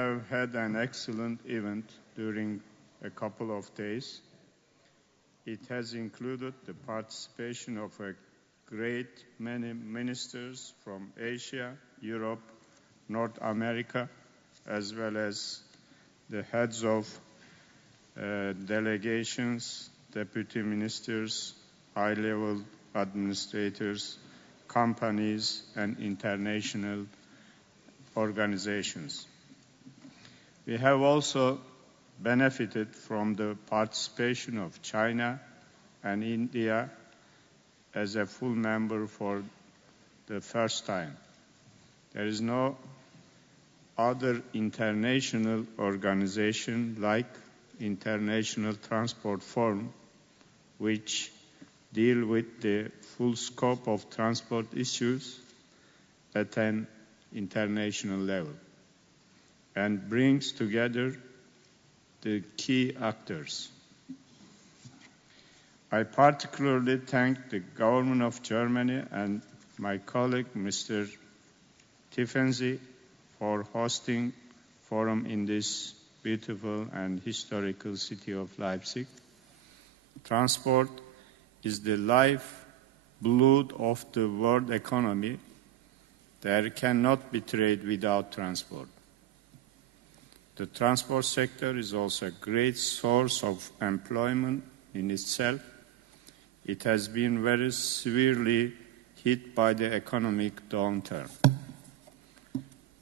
have had an excellent event during a couple of days. It has included the participation of a great many ministers from Asia, Europe, North America, as well as the heads of delegations, deputy ministers, high-level administrators, companies, and international organizations. We have also benefited from the participation of China and India as a full member for the first time. There is no other international organization like International Transport Forum which deal with the full scope of transport issues at an international level and brings together the key actors. I particularly thank the government of Germany and my colleague, Mr. Tiefensee, for hosting forum in this beautiful and historical city of Leipzig. Transport is the lifeblood of the world economy. There cannot be trade without transport. The transport sector is also a great source of employment in itself. It has been very severely hit by the economic downturn.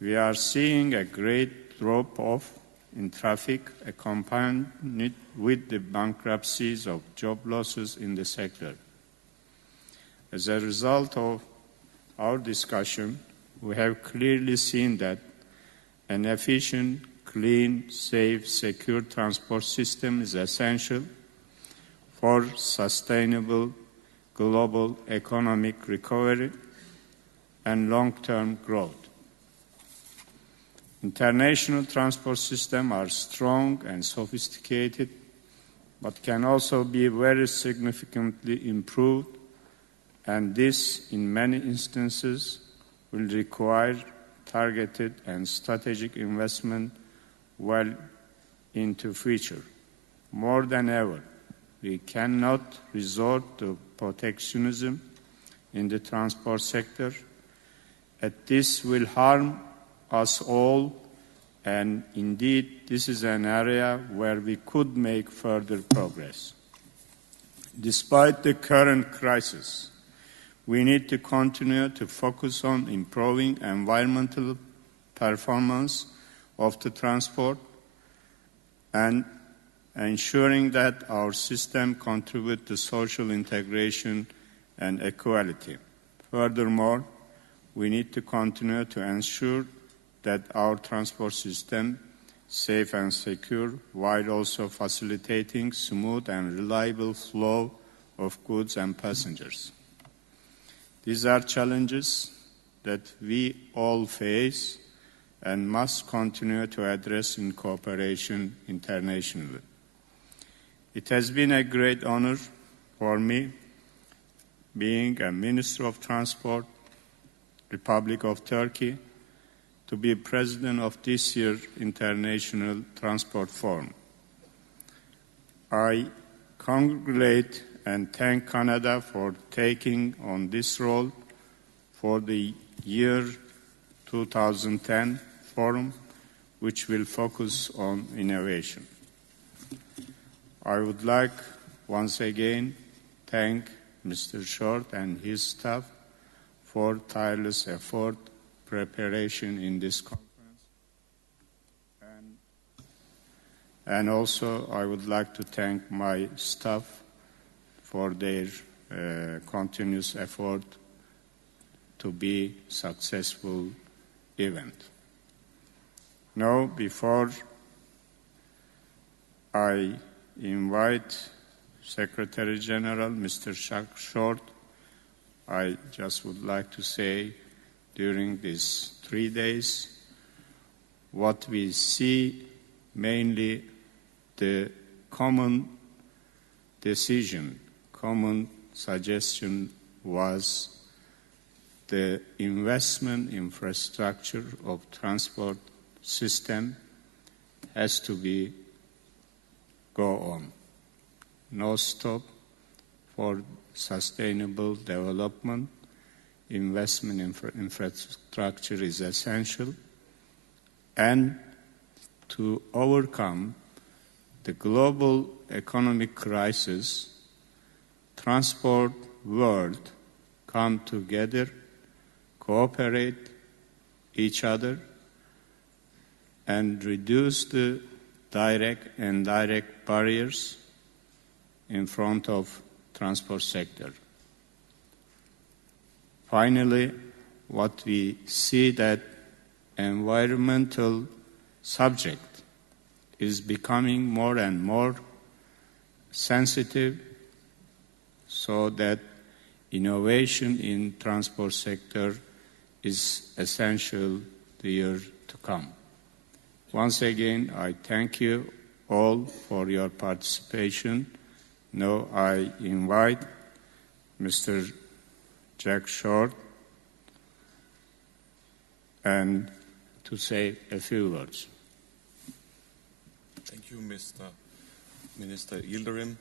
We are seeing a great drop-off in traffic accompanied with the bankruptcies of job losses in the sector. As a result of our discussion, we have clearly seen that an efficient, clean, safe, secure transport system is essential for sustainable global economic recovery and long-term growth. International transport systems are strong and sophisticated, but can also be very significantly improved, and this, in many instances, will require targeted and strategic investment well into future. More than ever, we cannot resort to protectionism in the transport sector, as this will harm us all, and indeed this is an area where we could make further progress. Despite the current crisis, we need to continue to focus on improving environmental performance of the transport and ensuring that our system contributes to social integration and equality. Furthermore, we need to continue to ensure that our transport system is safe and secure, while also facilitating smooth and reliable flow of goods and passengers. These are challenges that we all face and must continue to address in cooperation internationally. It has been a great honor for me, being a Minister of Transport, Republic of Turkey, to be president of this year's International Transport Forum. I congratulate and thank Canada for taking on this role for the year 2010 forum, which will focus on innovation. I would like once again thank Mr. Short and his staff for tireless effort, preparation in this conference. And also I would like to thank my staff for their continuous effort to be successful event. Now, before I invite Secretary General Mr. Short, I just would like to say during these 3 days, what we see mainly the common decision, common suggestion was the investment infrastructure of transport system has to be go on. No stop for sustainable development. Investment in infrastructure is essential. And to overcome the global economic crisis, transport world come together, cooperate each other, and reduce the direct and indirect barriers in front of transport sector. Finally, what we see that environmental subject is becoming more and more sensitive, so that innovation in transport sector is essential the year to come. Once again, I thank you all for your participation. Now I invite Mr. Jack Short and to say a few words. Thank you, Mr. Minister Yıldırım.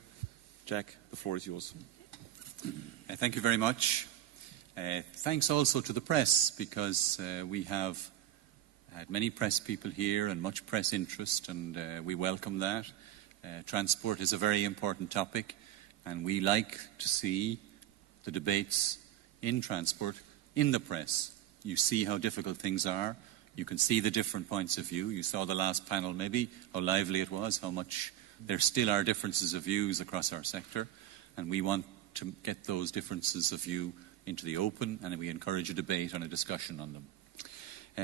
Jack, the floor is yours. Thank you very much. Thanks also to the press, because we have had many press people here and much press interest, and we welcome that. Transport is a very important topic, and we like to see the debates in transport in the press. You see how difficult things are. You can see the different points of view. You saw the last panel maybe, how lively it was, how much there still are differences of views across our sector, and we want to get those differences of view into the open, and we encourage a debate and a discussion on them.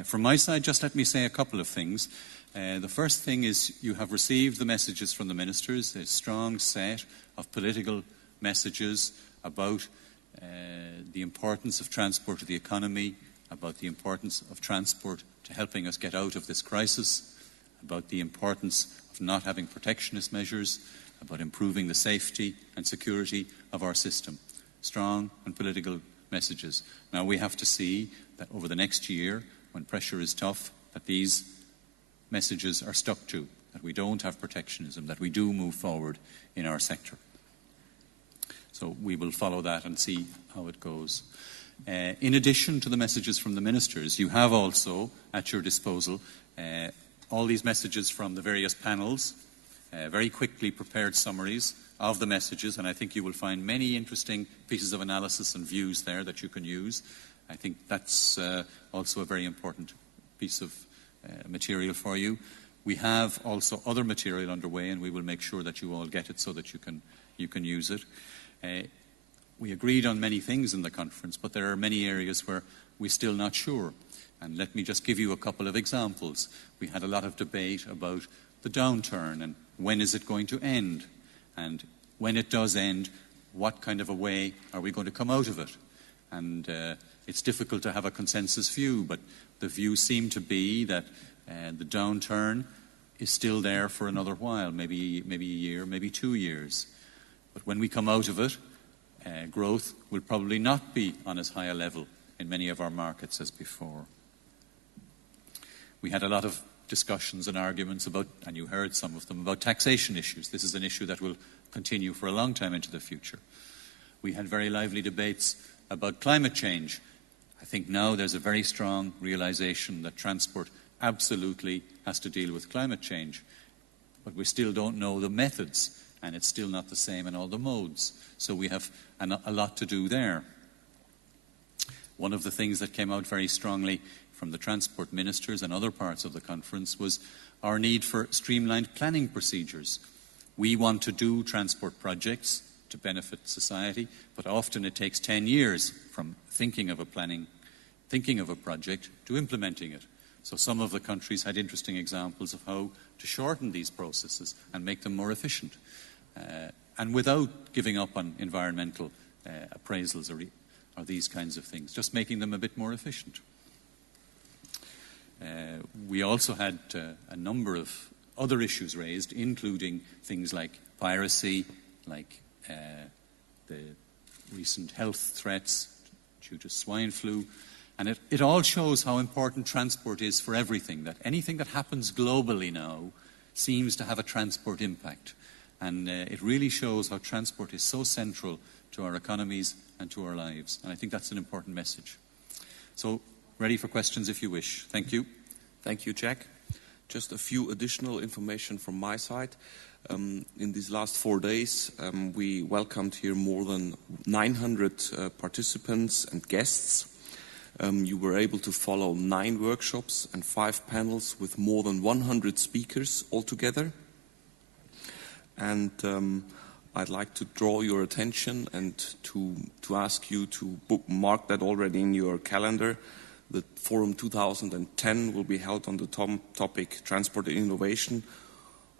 From my side, just let me say a couple of things. The first thing is you have received the messages from the ministers, a strong set of political messages about the importance of transport to the economy, about the importance of transport to helping us get out of this crisis, about the importance of not having protectionist measures, about improving the safety and security of our system. Strong and political messages. Now we have to see that over the next year, when pressure is tough, that these messages are stuck to, that we don't have protectionism, that we do move forward in our sector. So we will follow that and see how it goes. In addition to the messages from the ministers, you have also at your disposal all these messages from the various panels, very quickly prepared summaries of the messages, and I think you will find many interesting pieces of analysis and views there that you can use. I think that's also a very important piece of material for you. We have also other material underway, and we will make sure that you all get it so that you can use it. We agreed on many things in the conference, but there are many areas where we're still not sure. And let me just give you a couple of examples. We had a lot of debate about the downturn and when is it going to end? And when it does end, what kind of a way are we going to come out of it? And it's difficult to have a consensus view, but the view seemed to be that the downturn is still there for another while, maybe a year, maybe 2 years. But when we come out of it, growth will probably not be on as high a level in many of our markets as before. We had a lot of discussions and arguments about, and you heard some of them, about taxation issues. This is an issue that will continue for a long time into the future. We had very lively debates about climate change. I think now there's a very strong realization that transport absolutely has to deal with climate change. But we still don't know the methods, and it's still not the same in all the modes. So we have a lot to do there. One of the things that came out very strongly from the transport ministers and other parts of the conference was our need for streamlined planning procedures. We want to do transport projects to benefit society, but often it takes 10 years from thinking of a project to implementing it. So some of the countries had interesting examples of how to shorten these processes and make them more efficient. And without giving up on environmental appraisals or these kinds of things, just making them a bit more efficient. We also had a number of other issues raised, including things like piracy, like the recent health threats due to swine flu. And it all shows how important transport is for everything, that anything that happens globally now seems to have a transport impact. And it really shows how transport is so central to our economies and to our lives. And I think that's an important message. So, ready for questions if you wish. Thank you. Thank you, Jack. Just a few additional information from my side. In these last 4 days, we welcomed here more than 900 participants and guests. You were able to follow 9 workshops and 5 panels with more than 100 speakers altogether. And I'd like to draw your attention and to ask you to bookmark that already in your calendar. The Forum 2010 will be held on the topic Transport and Innovation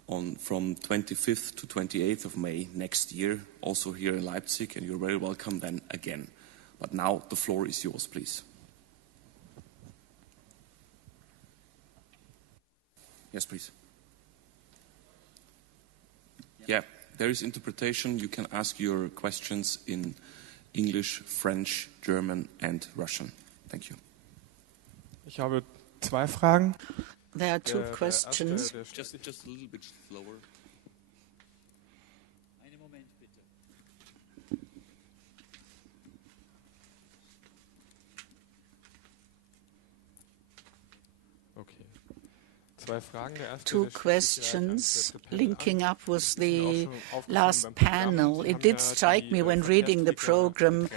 from 25th to 28th of May next year, also here in Leipzig, and you're very welcome then again. But now the floor is yours, please. Yes, please. Yeah, there is interpretation. You can ask your questions in English, French, German and Russian. Thank you. Ich habe 2 Fragen. There are 2 questions. Just a little bit slower. Two questions linking up with the last panel. It did strike me when reading the program,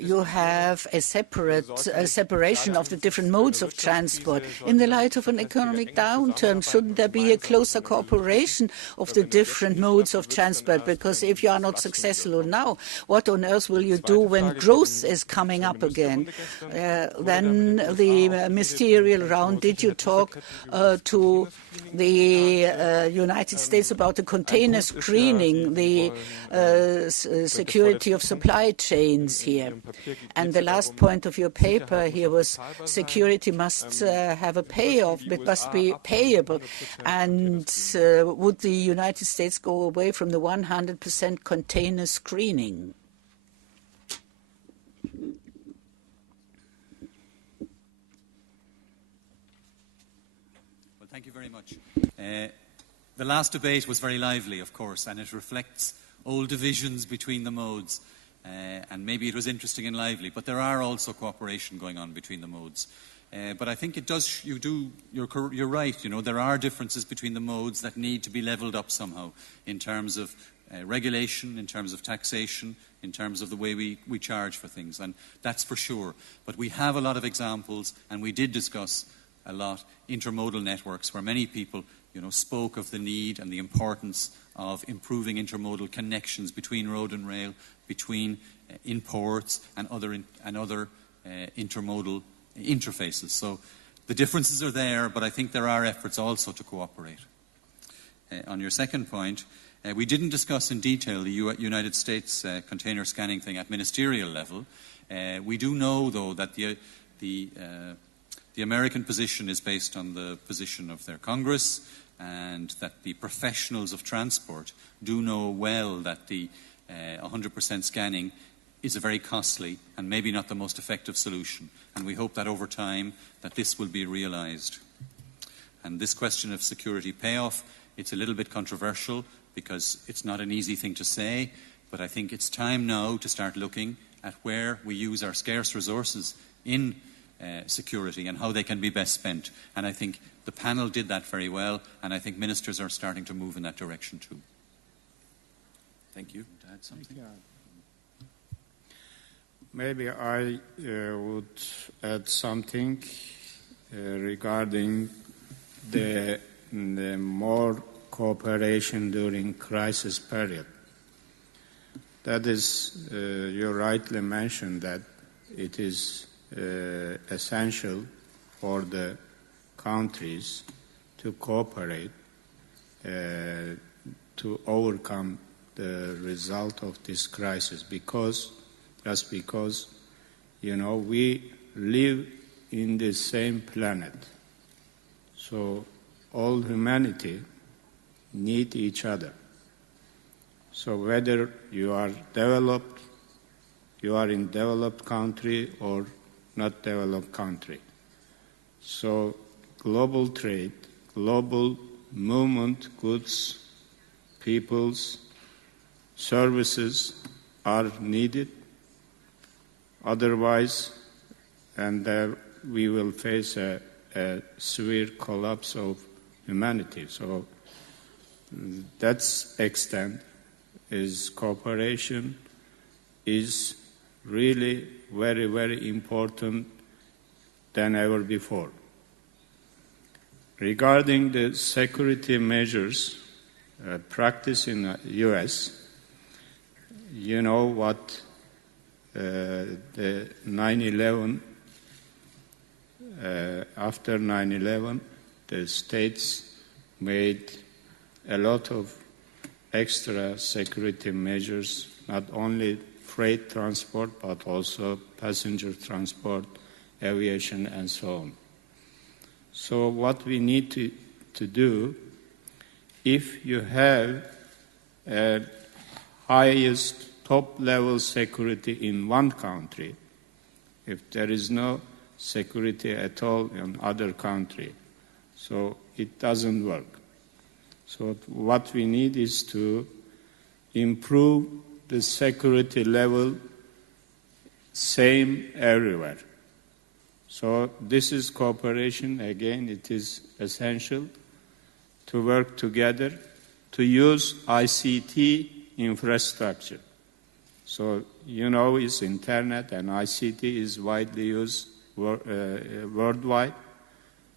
you have a separation of the different modes of transport. In the light of an economic downturn, shouldn't there be a closer cooperation of the different modes of transport? Because if you are not successful now, what on earth will you do when growth is coming up again? Then the ministerial round, did you talk to the United States about the container screening, the security of supply chains here? And the last point of your paper here was security must have a payoff, it must be payable. And would the United States go away from the 100% container screening? Thank you very much. The last debate was very lively, of course, and it reflects old divisions between the modes. And maybe it was interesting and lively, but there are also cooperation going on between the modes. But I think it does. You're right. You know, there are differences between the modes that need to be levelled up somehow in terms of regulation, in terms of taxation, in terms of the way we charge for things, and that's for sure. But we have a lot of examples, and we did discuss a lot intermodal networks where many people, you know, spoke of the need and the importance of improving intermodal connections between road and rail, between imports and other intermodal interfaces. So the differences are there, but I think there are efforts also to cooperate. On your second point, we didn't discuss in detail the United States container scanning thing at ministerial level. We do know, though, that the American position is based on the position of their Congress, and that the professionals of transport do know well that the 100% scanning is a very costly and maybe not the most effective solution. And we hope that over time that this will be realized. And this question of security payoff, it's a little bit controversial because it's not an easy thing to say, but I think it's time now to start looking at where we use our scarce resources in security and how they can be best spent. And I think the panel did that very well, and I think ministers are starting to move in that direction too. Thank you. To add something? Maybe I would add something regarding the more cooperation during crisis period. That is, you rightly mentioned that it is essential for the countries to cooperate to overcome the result of this crisis, because you know, we live in the same planet, so all humanity need each other. So whether you are in developed country or not developed country. So global trade, global movement, goods, peoples, services are needed. Otherwise, and there we will face a severe collapse of humanity. So that extent is cooperation is really very, very important than ever before. Regarding the security measures practiced in the U.S., you know what the 9/11, after 9/11, the states made a lot of extra security measures, not only freight transport, but also passenger transport, aviation, and so on. So what we need to do, if you have a highest top-level security in one country, if there is no security at all in other country, so it doesn't work. So what we need is to improve the security level same everywhere. So this is cooperation. Again, it is essential to work together to use ICT infrastructure. So you know it's internet and ICT is widely used worldwide.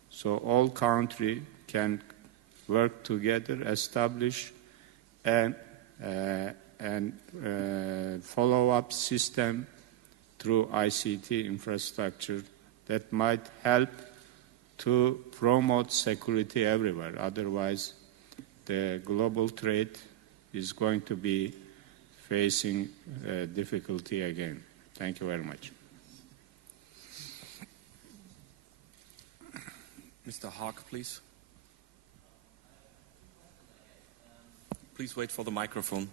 So all countries can work together, establish and follow-up system through ICT infrastructure that might help to promote security everywhere. Otherwise, the global trade is going to be facing difficulty again. Thank you very much. Mr. Haag, please. Please wait for the microphone.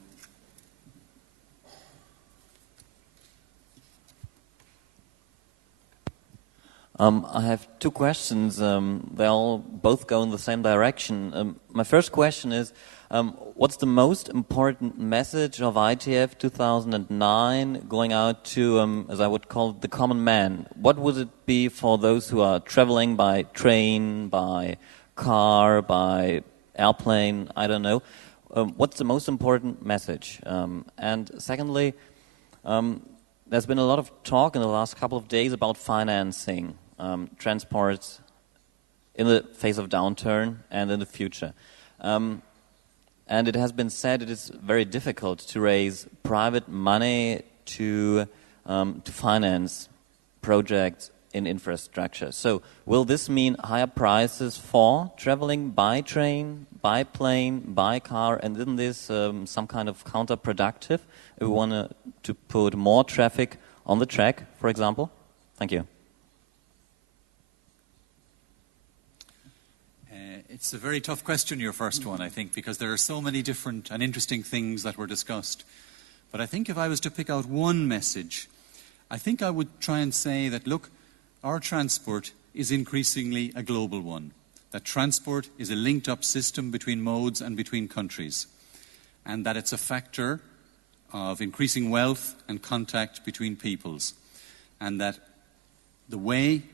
I have two questions. They'll both go in the same direction. My first question is, what's the most important message of ITF 2009 going out to, as I would call it, the common man? What would it be for those who are traveling by train, by car, by airplane? I don't know. What's the most important message? And secondly, there's been a lot of talk in the last couple of days about financing transport in the face of downturn and in the future. And it has been said it is very difficult to raise private money to finance projects in infrastructure. So will this mean higher prices for traveling by train, by plane, by car? And isn't this some kind of counterproductive if we want to put more traffic on the track, for example? Thank you. It's a very tough question, your first one, I think, because there are so many different and interesting things that were discussed. But I think if I was to pick out one message, I think I would try and say that, look, our transport is increasingly a global one. That transport is a linked-up system between modes and between countries. And that it's a factor of increasing wealth and contact between peoples. And that the way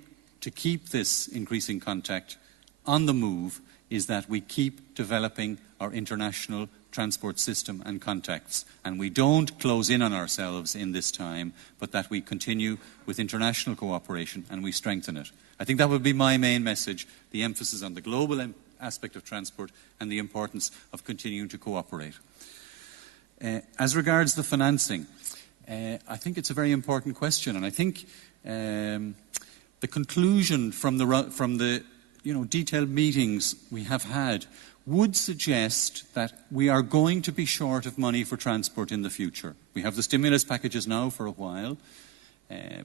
to keep this increasing contact on the move is that we keep developing our international transport system and contacts. And we don't close in on ourselves in this time, but that we continue with international cooperation and we strengthen it. I think that would be my main message, the emphasis on the global aspect of transport and the importance of continuing to cooperate. As regards the financing, I think it's a very important question, and I think the conclusion from the detailed meetings we have had would suggest that we are going to be short of money for transport in the future. We have the stimulus packages now for a while,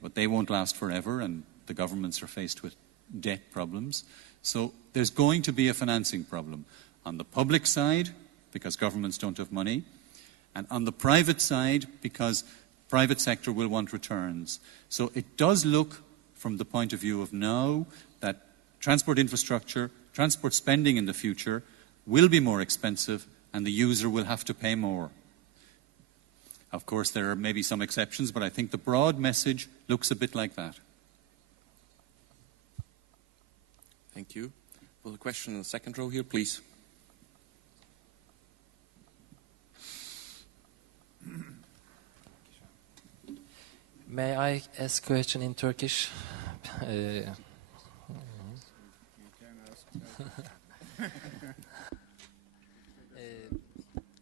but they won't last forever, and the governments are faced with debt problems. So there's going to be a financing problem on the public side, because governments don't have money, and on the private side, because private sector will want returns. So it does look, from the point of view of now, that transport infrastructure, transport spending in the future will be more expensive and the user will have to pay more. Of course, there are maybe some exceptions, but I think the broad message looks a bit like that. Thank you. Well, a question in the second row here, please. May I ask a question in Turkish?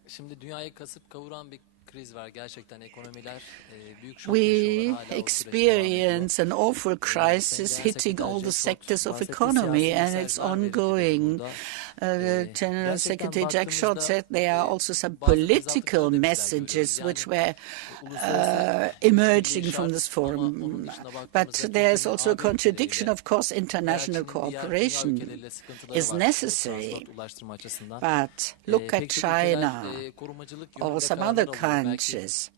Şimdi dünyayı kasıp kavuran bir kriz var gerçekten ekonomiler büyük şok yaşıyorlar. We experience an awful crisis hitting all the sectors of economy, and it's ongoing. General Secretary Jack Short said there are also some political messages which were emerging from this forum. But there's also a contradiction. Of course, international cooperation is necessary. But look at China or some other countries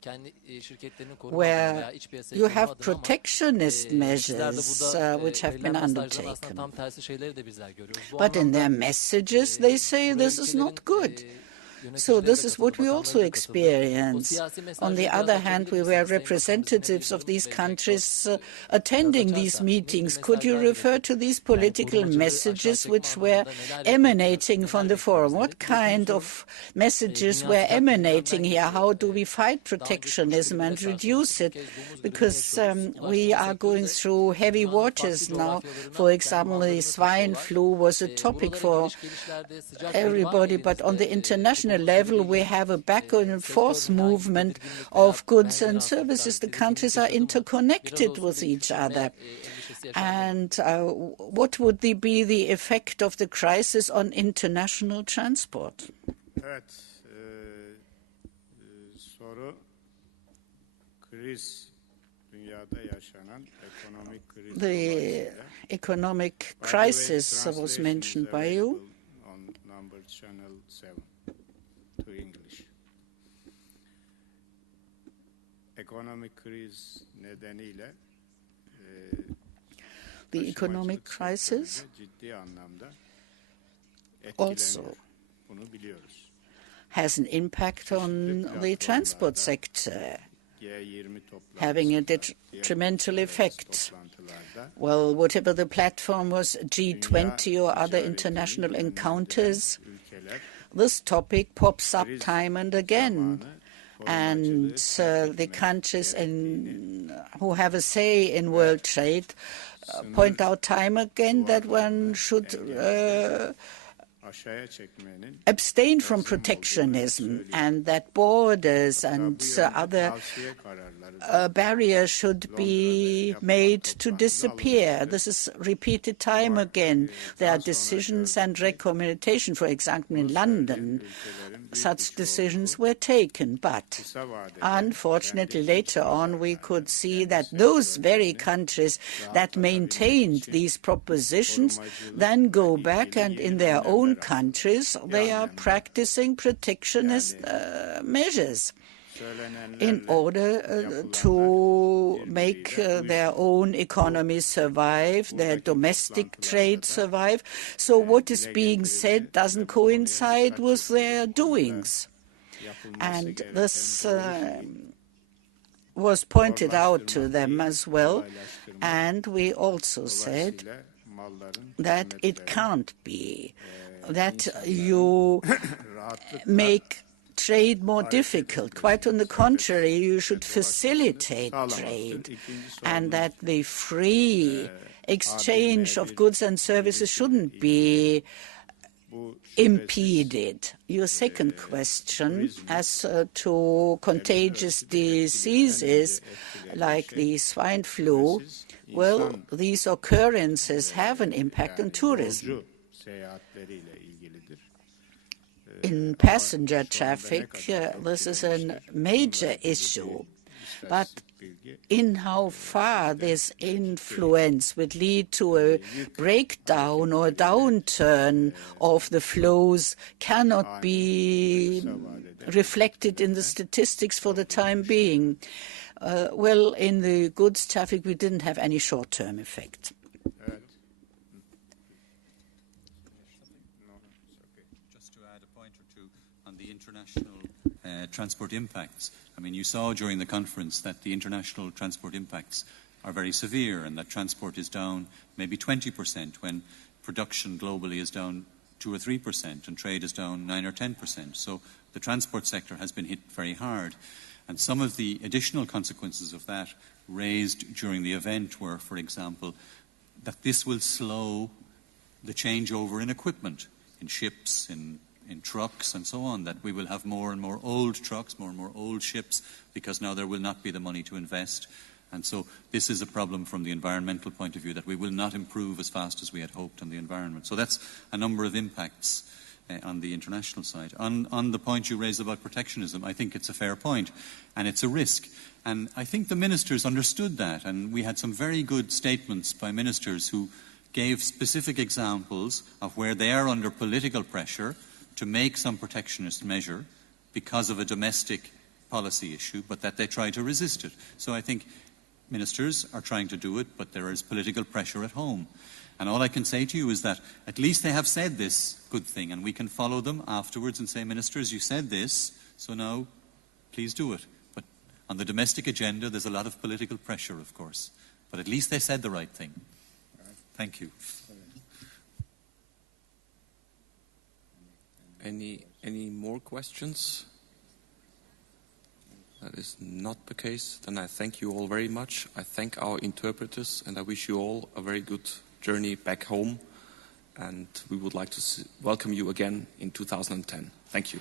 where you have protectionist measures which have been undertaken. But in their messages, they say this is not good. So this is what we also experience. On the other hand, we were representatives of these countries attending these meetings. Could you refer to these political messages which were emanating from the forum? What kind of messages were emanating here? How do we fight protectionism and reduce it? Because we are going through heavy waters now. For example, the swine flu was a topic for everybody, but on the international level, we have a back and forth movement of goods and services. The countries are interconnected with each other. And what would be the effect of the crisis on international transport? Evet, soru kriz, dünyada yaşanan ekonomik kriz. The economic crisis was mentioned by you. On number channel 7 to English. Ekonomik kriz nedeniyle the economic crisis ciddi anlamda also bunu biliyoruz. has an impact on the transport sector, having a detrimental effect. Well, whatever the platform was, G20 or other international encounters, this topic pops up time and again. And the countries who have a say in world trade point out time again that one should abstain from protectionism and that borders and other barriers should be made to disappear. This is repeated time again. There are decisions and recommendations. For example, in London, such decisions were taken. But unfortunately, later on, we could see that those very countries that maintained these propositions then go back and in their own countries, they are practicing protectionist measures in order to make their own economy survive, their domestic trade survive. So what is being said doesn't coincide with their doings. And this was pointed out to them as well. And we also said that it can't be that you make trade more difficult. Quite on the contrary, you should facilitate trade, and that the free exchange of goods and services shouldn't be impeded. Your second question as to contagious diseases like the swine flu, well, these occurrences have an impact on tourism. In passenger traffic, this is a major issue. But in how far this influence would lead to a breakdown or a downturn of the flows cannot be reflected in the statistics for the time being. Well, in the goods traffic, we didn't have any short-term effect. Just to to add a point or two on the international transport impacts. I mean, you saw during the conference that the international transport impacts are very severe and that transport is down maybe 20% when production globally is down 2 or 3% and trade is down 9 or 10%. So the transport sector has been hit very hard. And some of the additional consequences of that raised during the event were, for example, that this will slow the changeover in equipment, in ships, in trucks and so on, that we will have more and more old trucks, more and more old ships, because now there will not be the money to invest. And so this is a problem from the environmental point of view, that we will not improve as fast as we had hoped on the environment. So that's a number of impacts on the international side. On the point you raised about protectionism, I think it's a fair point, and it's a risk. And I think the ministers understood that, and we had some very good statements by ministers who gave specific examples of where they are under political pressure to make some protectionist measure because of a domestic policy issue, but that they try to resist it. So I think ministers are trying to do it, but there is political pressure at home. And all I can say to you is that at least they have said this good thing, and we can follow them afterwards and say, ministers, you said this, so now please do it. But on the domestic agenda, there's a lot of political pressure, of course. But at least they said the right thing. Thank you. Any more questions? That is not the case. Then I thank you all very much. I thank our interpreters, and I wish you all a very good journey back home. And we would like to welcome you again in 2010. Thank you.